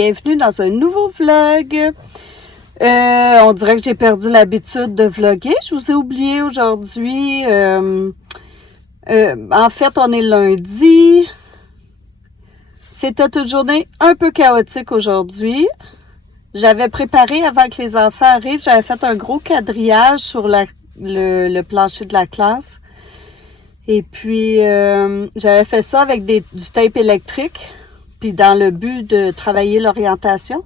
bienvenue dans un nouveau vlog. On dirait que j'ai perdu l'habitude de vlogger. Je vous ai oublié aujourd'hui. En fait, on est lundi. C'était une journée un peu chaotique aujourd'hui. J'avais préparé avant que les enfants arrivent, j'avais fait un gros quadrillage sur le plancher de la classe. Et puis, j'avais fait ça avec du tape électrique, puis dans le but de travailler l'orientation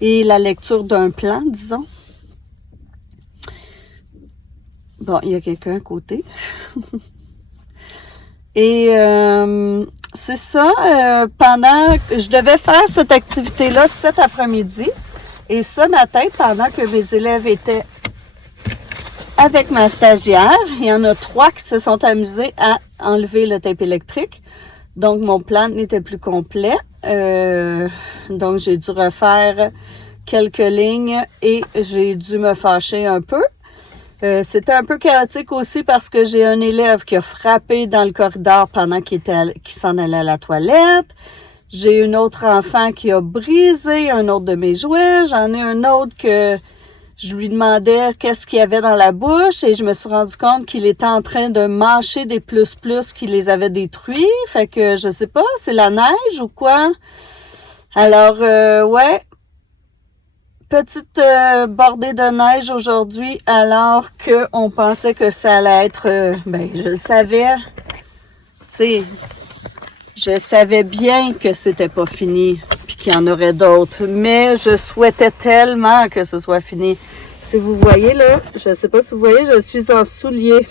et la lecture d'un plan, disons. Bon, il y a quelqu'un à côté. Et c'est ça, je devais faire cette activité-là cet après-midi. Et ce matin, pendant que mes élèves étaient avec ma stagiaire, il y en a 3 qui se sont amusés à enlever le tape électrique. Donc, mon plan n'était plus complet. Donc, j'ai dû refaire quelques lignes et j'ai dû me fâcher un peu. C'était un peu chaotique aussi parce que j'ai un élève qui a frappé dans le corridor pendant qu'il s'en allait à la toilette. J'ai une autre enfant qui a brisé un autre de mes jouets. J'en ai un autre que je lui demandais qu'est-ce qu'il y avait dans la bouche et je me suis rendu compte qu'il était en train de mâcher des plus-plus qui les avaient détruits. Fait que je sais pas, c'est la neige ou quoi. Alors, ouais, petite bordée de neige aujourd'hui alors qu'on pensait que ça allait être, je le savais, tu sais, je savais bien que c'était pas fini puis qu'il y en aurait d'autres, mais je souhaitais tellement que ce soit fini. Si vous voyez là, je sais pas si vous voyez, je suis en souliers.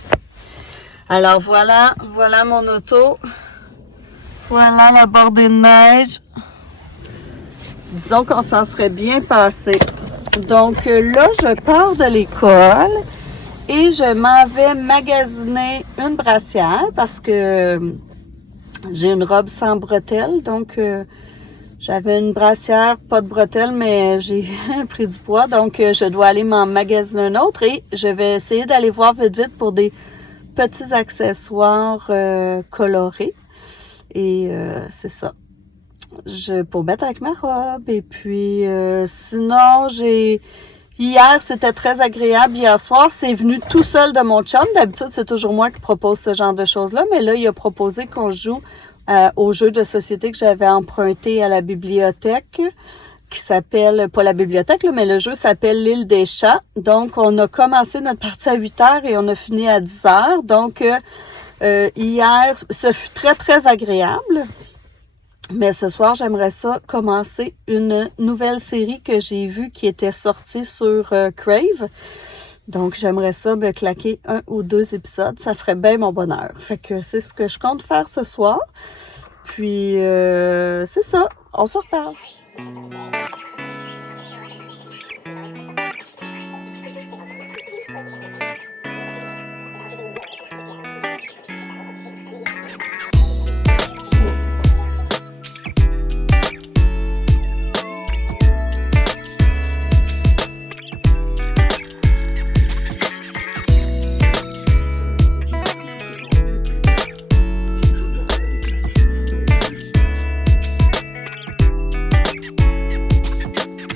Alors voilà mon auto. Voilà la bordée de neige. Disons qu'on s'en serait bien passé. Donc là, je pars de l'école et je m'en vais magasiner une brassière parce que j'ai une robe sans bretelles. Donc, j'avais une brassière, pas de bretelles, mais j'ai pris du poids. Donc, je dois aller m'en magasiner une autre et je vais essayer d'aller voir vite pour des petits accessoires colorés. Et c'est ça. Pour mettre avec ma robe. Et puis, sinon, hier, c'était très agréable. Hier soir, c'est venu tout seul de mon chum. D'habitude, c'est toujours moi qui propose ce genre de choses-là. Mais là, il a proposé qu'on joue au jeu de société que j'avais emprunté à la bibliothèque, qui s'appelle, pas la bibliothèque, là, mais le jeu s'appelle l'île des chats. Donc, on a commencé notre partie à 8h et on a fini à 10h. Donc, hier, ce fut très, très agréable. Mais ce soir, j'aimerais ça commencer une nouvelle série que j'ai vue qui était sortie sur Crave. Donc, j'aimerais ça me claquer 1 ou 2 épisodes. Ça ferait bien mon bonheur. Fait que c'est ce que je compte faire ce soir. Puis, c'est ça. On se reparle.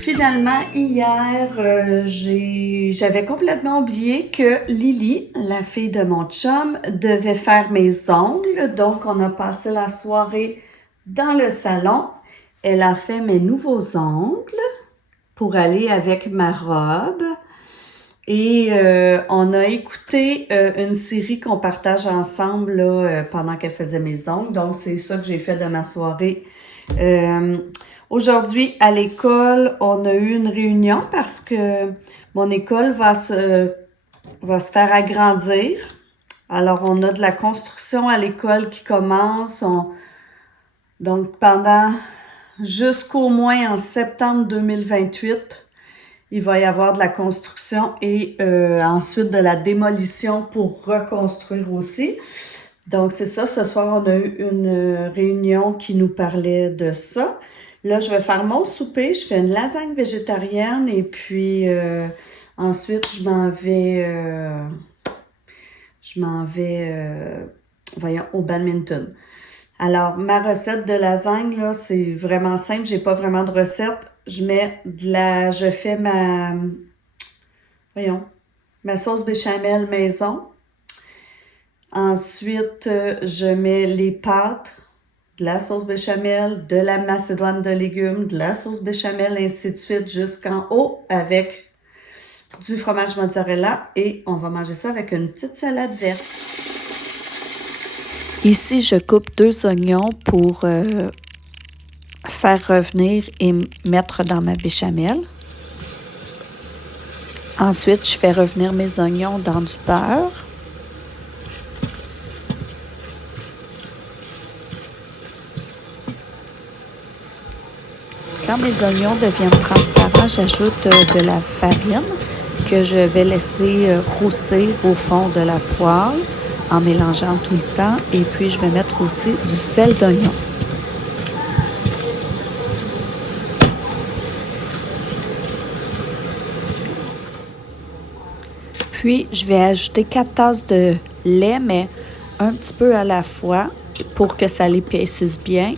Finalement, hier, j'avais complètement oublié que Lily, la fille de mon chum, devait faire mes ongles. Donc, on a passé la soirée dans le salon. Elle a fait mes nouveaux ongles pour aller avec ma robe. Et on a écouté une série qu'on partage ensemble là, pendant qu'elle faisait mes ongles. Donc, c'est ça que j'ai fait de ma soirée. Aujourd'hui, à l'école, on a eu une réunion parce que mon école va se faire agrandir. Alors, on a de la construction à l'école qui commence. Donc, jusqu'au moins en septembre 2028, il va y avoir de la construction et ensuite de la démolition pour reconstruire aussi. Donc, c'est ça. Ce soir, on a eu une réunion qui nous parlait de ça. Là, je vais faire mon souper. Je fais une lasagne végétarienne et puis ensuite, je m'en vais au badminton. Alors, ma recette de lasagne, là, c'est vraiment simple. J'ai pas vraiment de recette. Je fais voyons, ma sauce béchamel maison. Ensuite, je mets les pâtes, de la sauce béchamel, de la macédoine de légumes, de la sauce béchamel, ainsi de suite, jusqu'en haut avec du fromage mozzarella et on va manger ça avec une petite salade verte. Ici, je coupe 2 oignons pour faire revenir et mettre dans ma béchamel. Ensuite, je fais revenir mes oignons dans du beurre. Quand mes oignons deviennent transparents, j'ajoute de la farine que je vais laisser rousser au fond de la poêle en mélangeant tout le temps. Et puis, je vais mettre aussi du sel d'oignon. Puis, je vais ajouter 4 tasses de lait, mais un petit peu à la fois pour que ça l'épaississe bien.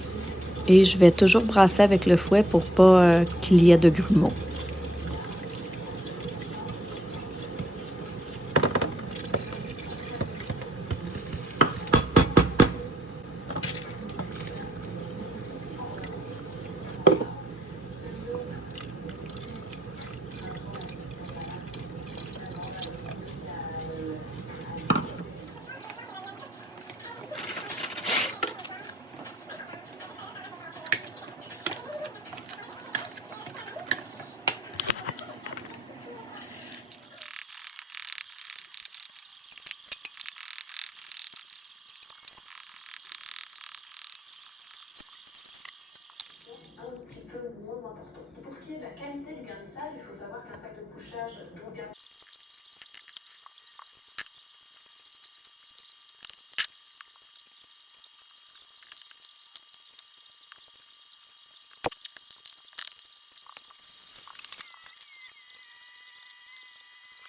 Et je vais toujours brasser avec le fouet pour pas qu'il y ait de grumeaux. Un petit peu moins important. Pour ce qui est de la qualité du garnissage, il faut savoir qu'un sac de couchage dont le garnissage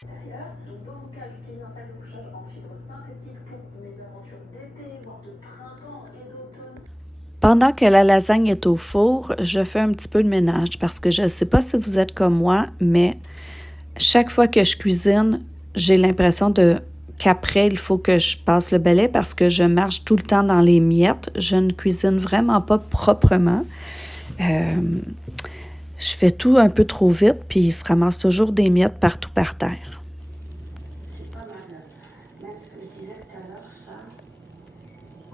extérieur. Donc dans mon cas, j'utilise un sac de couchage en fibre synthétique pour mes aventures d'été, voire de printemps et d'automne. Pendant que la lasagne est au four, je fais un petit peu de ménage parce que je ne sais pas si vous êtes comme moi, mais chaque fois que je cuisine, j'ai l'impression qu'après, il faut que je passe le balai parce que je marche tout le temps dans les miettes. Je ne cuisine vraiment pas proprement. Je fais tout un peu trop vite, puis il se ramasse toujours des miettes partout par terre. C'est pas mal. Même ce que je disais tout à l'heure, ça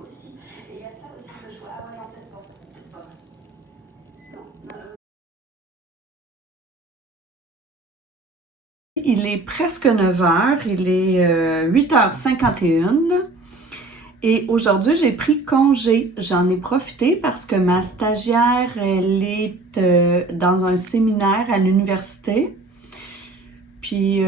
aussi. Et il y a ça aussi que je vois. Ah ouais, non, peut-être pas. Peut-être pas. Non. Il est presque 9 heures, il est 8h51 et aujourd'hui j'ai pris congé. J'en ai profité parce que ma stagiaire, elle est dans un séminaire à l'université. Puis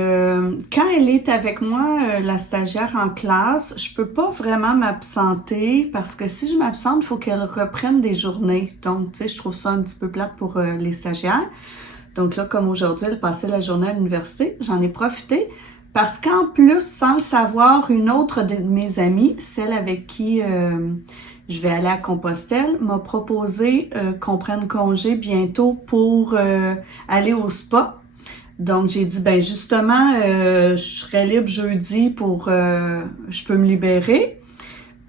quand elle est avec moi, la stagiaire en classe, je peux pas vraiment m'absenter parce que si je m'absente, il faut qu'elle reprenne des journées. Donc, tu sais, je trouve ça un petit peu plate pour les stagiaires. Donc là, comme aujourd'hui, elle passait la journée à l'université, j'en ai profité parce qu'en plus, sans le savoir, une autre de mes amies, celle avec qui je vais aller à Compostelle, m'a proposé qu'on prenne congé bientôt pour aller au spa. Donc, j'ai dit, ben justement, je serai libre jeudi pour, je peux me libérer.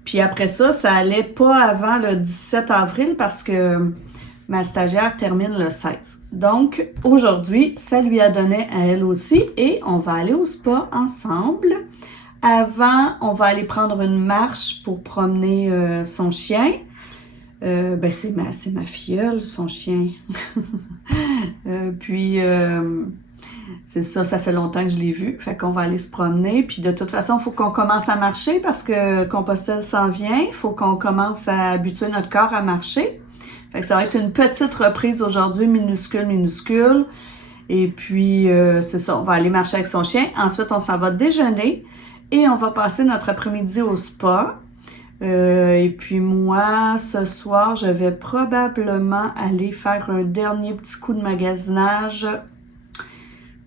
Puis après ça, ça allait pas avant le 17 avril parce que ma stagiaire termine le 16. Donc, aujourd'hui, ça lui a donné à elle aussi et on va aller au spa ensemble. Avant, on va aller prendre une marche pour promener son chien. Ben, c'est ma filleule, son chien. Puis, c'est ça, ça fait longtemps que je l'ai vu. Fait qu'on va aller se promener. Puis de toute façon, il faut qu'on commence à marcher parce que Compostelle s'en vient. Il faut qu'on commence à habituer notre corps à marcher. Fait que ça va être une petite reprise aujourd'hui, minuscule. Et puis, c'est ça, on va aller marcher avec son chien. Ensuite, on s'en va déjeuner et on va passer notre après-midi au spa. Et puis moi, ce soir, je vais probablement aller faire un dernier petit coup de magasinage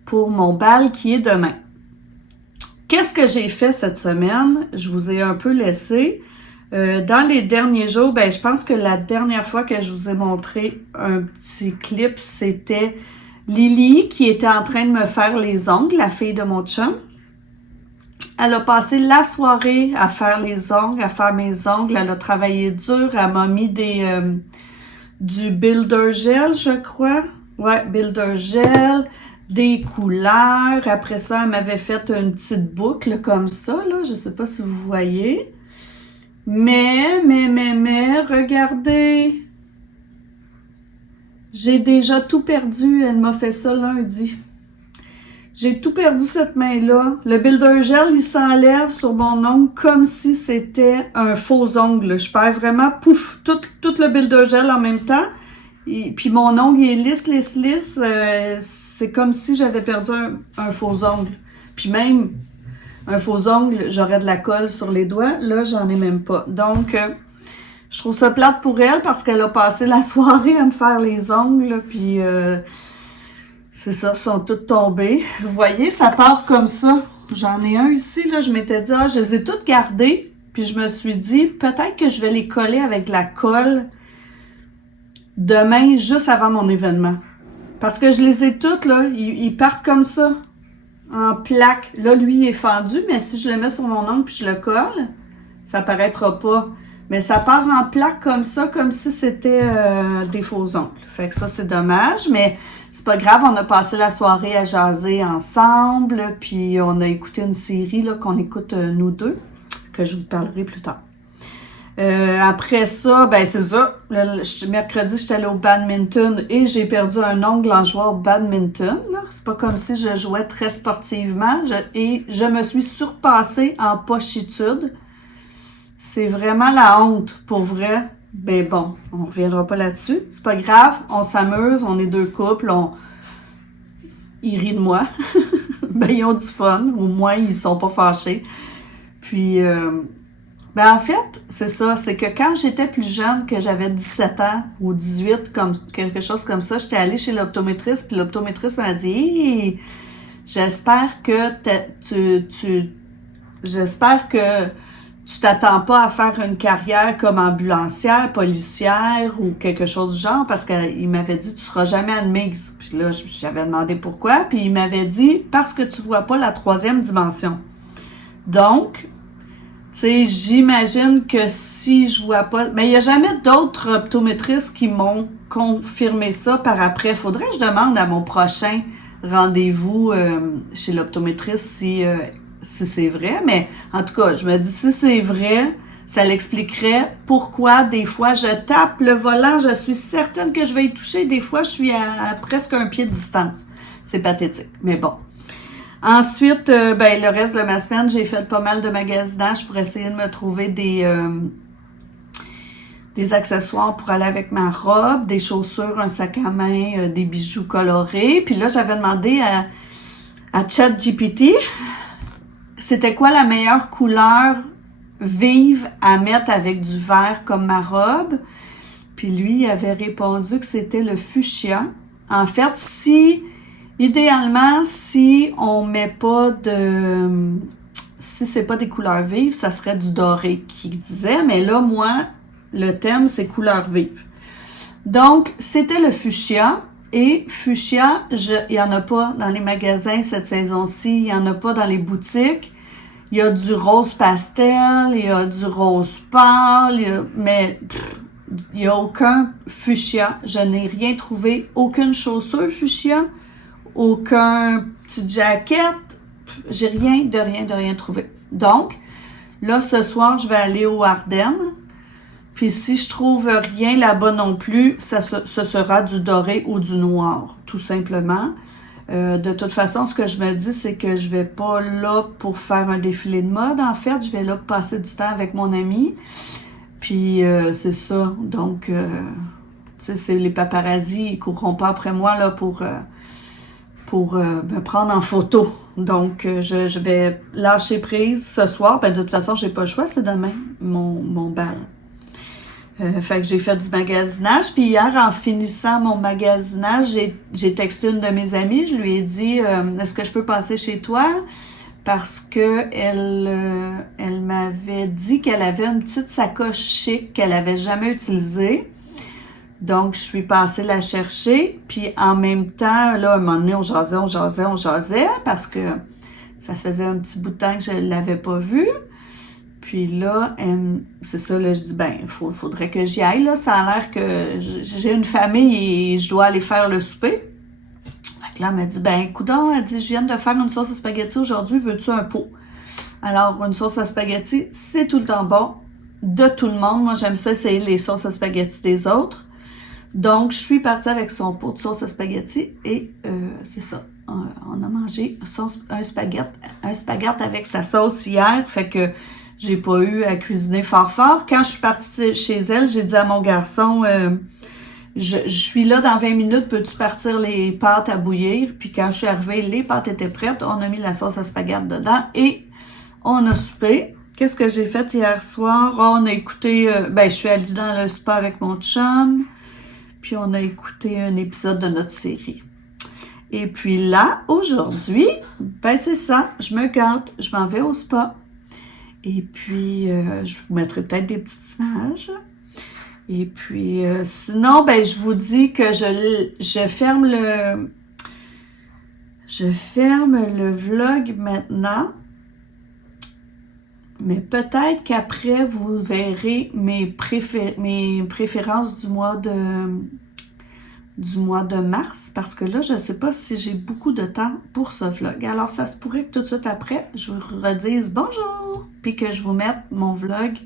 pour mon bal qui est demain. Qu'est-ce que j'ai fait cette semaine? Je vous ai un peu laissé. Dans les derniers jours, ben je pense que la dernière fois que je vous ai montré un petit clip, c'était Lily qui était en train de me faire les ongles, la fille de mon chum. Elle a passé la soirée à faire les ongles, à faire mes ongles. Elle a travaillé dur. Elle m'a mis du Builder Gel, je crois. Ouais, Builder Gel, des couleurs. Après ça, elle m'avait fait une petite boucle comme ça, là. Je sais pas si vous voyez. Mais, regardez. J'ai déjà tout perdu. Elle m'a fait ça lundi. J'ai tout perdu cette main-là. Le Builder Gel, il s'enlève sur mon ongle comme si c'était un faux ongle. Je perds vraiment, pouf, tout le Builder Gel en même temps. Et puis mon ongle, il est lisse. C'est comme si j'avais perdu un faux ongle. Puis même, un faux ongle, j'aurais de la colle sur les doigts. Là, j'en ai même pas. Donc, je trouve ça plate pour elle parce qu'elle a passé la soirée à me faire les ongles. Puis... c'est ça, ils sont toutes tombées. Vous voyez, ça part comme ça. J'en ai un ici, là, je m'étais dit, je les ai toutes gardées. Puis je me suis dit, peut-être que je vais les coller avec de la colle demain, juste avant mon événement. Parce que je les ai toutes, là, ils partent comme ça, en plaque. Là, lui, il est fendu, mais si je le mets sur mon ongle puis je le colle, ça paraîtra pas. Mais ça part en plaque comme ça, comme si c'était des faux ongles. Fait que ça, c'est dommage, mais... c'est pas grave, on a passé la soirée à jaser ensemble, puis on a écouté une série là, qu'on écoute nous deux, que je vous parlerai plus tard. Après ça, ben c'est ça, mercredi, j'étais allée au badminton et j'ai perdu un ongle en jouant au badminton. C'est pas comme si je jouais très sportivement et je me suis surpassée en pochitude. C'est vraiment la honte, pour vrai. Ben bon, on reviendra pas là-dessus. C'est pas grave, on s'amuse, on est deux couples, ils rient de moi. Ben ils ont du fun, au moins ils sont pas fâchés. Puis, ben en fait, c'est ça, c'est que quand j'étais plus jeune, que j'avais 17 ans ou 18, comme quelque chose comme ça, j'étais allée chez l'optométriste, puis l'optométriste m'a dit hey, j'espère que j'espère que tu t'attends pas à faire une carrière comme ambulancière, policière ou quelque chose du genre, parce qu'il m'avait dit, tu seras jamais admise. Puis là, j'avais demandé pourquoi, puis il m'avait dit, parce que tu vois pas la 3e dimension. Donc, tu sais, j'imagine que si je vois pas... Mais il n'y a jamais d'autres optométristes qui m'ont confirmé ça par après. Faudrait que je demande à mon prochain rendez-vous chez l'optométriste si c'est vrai, mais en tout cas, je me dis, si c'est vrai, ça l'expliquerait pourquoi des fois je tape le volant, je suis certaine que je vais y toucher, des fois je suis à presque un pied de distance. C'est pathétique, mais bon. Ensuite, ben le reste de ma semaine, j'ai fait pas mal de magasinage pour essayer de me trouver des accessoires pour aller avec ma robe, des chaussures, un sac à main, des bijoux colorés. Puis là, j'avais demandé à ChatGPT c'était quoi la meilleure couleur vive à mettre avec du vert comme ma robe. Puis lui, il avait répondu que c'était le fuchsia. En fait, idéalement, si on met pas si c'est pas des couleurs vives, ça serait du doré qu'il disait. Mais là, moi, le thème, c'est couleurs vives. Donc, c'était le fuchsia. Et fuchsia, il n'y en a pas dans les magasins cette saison-ci, il n'y en a pas dans les boutiques. Il y a du rose pastel, il y a du rose pâle, mais il n'y a aucun fuchsia. Je n'ai rien trouvé, aucune chaussure fuchsia, aucun petit jacket. J'ai rien trouvé. Donc, là, ce soir, je vais aller au Ardennes. Puis si je trouve rien là-bas non plus, ce sera du doré ou du noir, tout simplement. De toute façon, ce que je me dis, c'est que je vais pas là pour faire un défilé de mode. En fait, je vais là passer du temps avec mon ami. Puis c'est ça. Donc, tu sais, c'est les paparazzis, ils courront pas après moi là pour me prendre en photo. Donc, je vais lâcher prise ce soir. Ben, de toute façon, j'ai pas le choix, c'est demain, mon bal. Fait que j'ai fait du magasinage. Puis hier, en finissant mon magasinage, j'ai texté une de mes amies. Je lui ai dit, est-ce que je peux passer chez toi? parce que elle m'avait dit qu'elle avait une petite sacoche chic qu'elle avait jamais utilisée. Donc, je suis passée la chercher. Puis, en même temps, là, à un moment donné, on jasait, parce que ça faisait un petit bout de temps que je ne l'avais pas vue. Puis là, c'est ça, là, je dis, ben, faudrait que j'y aille, là. Ça a l'air que j'ai une famille et je dois aller faire le souper. Fait que là, elle m'a dit, ben, coudonc, elle dit, je viens de faire une sauce à spaghetti aujourd'hui, veux-tu un pot? Alors, une sauce à spaghetti, c'est tout le temps bon de tout le monde. Moi, j'aime ça essayer les sauces à spaghetti des autres. Donc, je suis partie avec son pot de sauce à spaghetti et c'est ça. On a mangé un spaghetti avec sa sauce hier, fait que j'ai pas eu à cuisiner fort. Quand je suis partie chez elle, j'ai dit à mon garçon, je suis là dans 20 minutes, peux-tu partir les pâtes à bouillir? Puis quand je suis arrivée, les pâtes étaient prêtes, on a mis la sauce à spaghetti dedans et on a soupé. Qu'est-ce que j'ai fait hier soir? On a écouté, je suis allée dans le spa avec mon chum. Puis on a écouté un épisode de notre série. Et puis là, aujourd'hui, ben c'est ça, je me gâte, je m'en vais au spa. Et puis, je vous mettrai peut-être des petites images. Et puis, sinon, ben je vous dis que je ferme le vlog maintenant. Mais peut-être qu'après, vous verrez mes préférences du mois de mars, parce que là, je ne sais pas si j'ai beaucoup de temps pour ce vlog. Alors, ça se pourrait que tout de suite après, je vous redise bonjour, puis que je vous mette mon vlog,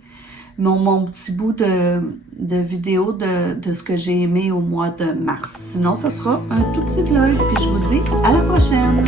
mon petit bout de vidéo de ce que j'ai aimé au mois de mars. Sinon, ce sera un tout petit vlog, puis je vous dis à la prochaine!